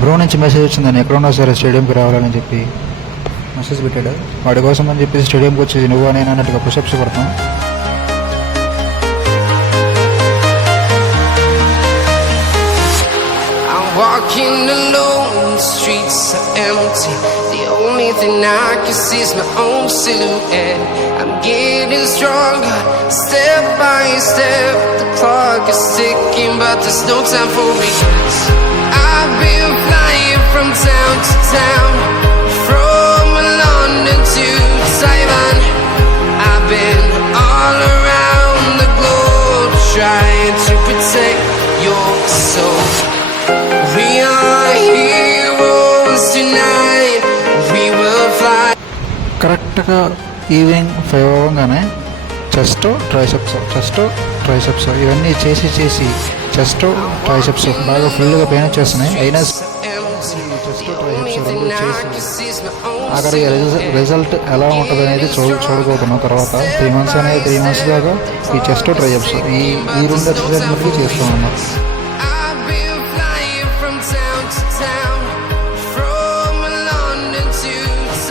బ్రో నుంచి మెసేజ్ వచ్చిందని ఎక్కడున్నా సరే స్టేడియంకి రావాలని చెప్పి మెసేజ్ పెట్టాడు. వాడి కోసం అని చెప్పి స్టేడియంకి వచ్చేసి నువ్వు నేను అన్నట్టుగా పుషప్స్ కొడతాం. Walking alone, the streets are empty. The only thing I can see is my own silhouette. I'm getting stronger, step by step. The clock is ticking, but there's no time for regrets. I've been flying from town to town, from London to Taiwan. I've been all around the globe, trying to protect your soul. We are heroes tonight, we will fly. కరెక్ట్గా ఈవినింగ్ 5 అవ్వగానే chest triceps ఇవన్నీ చేసి chest triceps బాగా ఫుల్గా పెయిన్ వచ్చేస్తున్నాయి. అయినా chest triceps రెండు చేసి అక్కడికి రిజల్ట్ ఎలా ఉంటుంది అనేది చూడబోతున్నాం. తర్వాత 3 months దాకా ఈ చెస్ట్ ట్రైసెప్స్ ఈ 2 ఎక్సర్సైజ్ మటుకు చేస్తూ ఉన్నాం.